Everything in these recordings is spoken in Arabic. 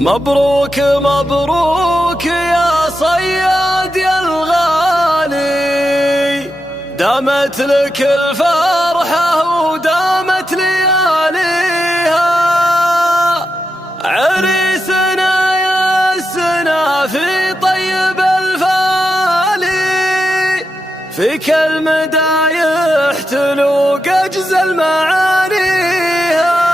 مبروك مبروك يا صياد يا الغالي، دامت لك الفرحة ودامت لياليها. عريسنا يسنا في طيب الفالي، فيك المدايح تلوق أجزل معانيها.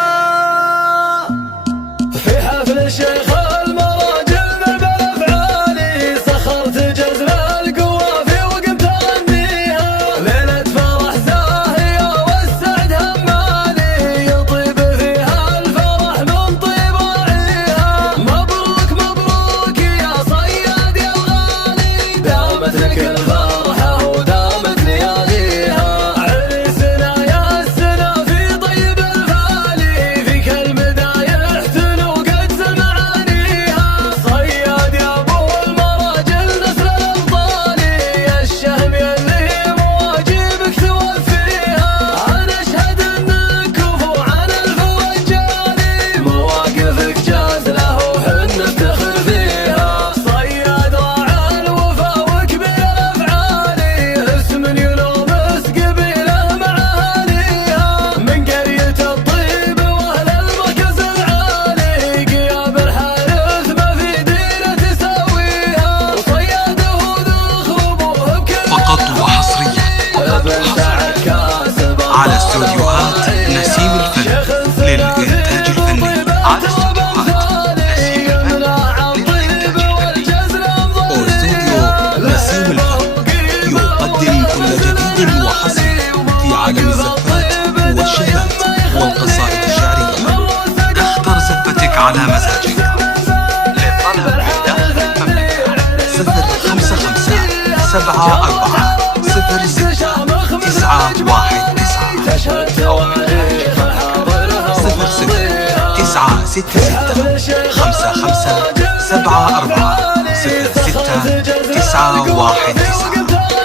في حفل الشيخ المراجل ذرب الافعالي، سخرت جزل القوافي وقمت اغنيها. ليلة فرح زاهية والسعد همالي، يطيب فيها الفرح من طيب راعيها. مبروك مبروك يا صياد يا الغالي، دامت لك الفرحة ودامت لياليها. عريسنا يسنا في طيب الفالي، فيك المدايح تلوق أجزل معانيها. صياد يا ابو المراجل نسل الابطالي، الشهم يلي مواجبك توفيها. انا اشهد انك كفو عن الفرجاني، مواقفك جازله وحنا نفتخر فيها. صياد راعى الوفا وكبير الافعالي، اسم يلومس قبيله معاليها. من قرية الطيب واهل المركز العالي، قياب الحارث ما في ديره تساويها. وصياده ذو خروبه بكل فقط وحصريا على استوديوهات نسيم الفن للإنتاج الفني. على استوديوهات نسيم الفن للإنتاج الفني. واستوديو نسيم الفن يقدم كل جديد وحصري في عالم الزفات والشذات والقصائد الشعرية. اختر زفتك على مزاجك. للطلب من داخل المملكة 055 74 06 919 أو من خارج 06 966 55 74 06 919.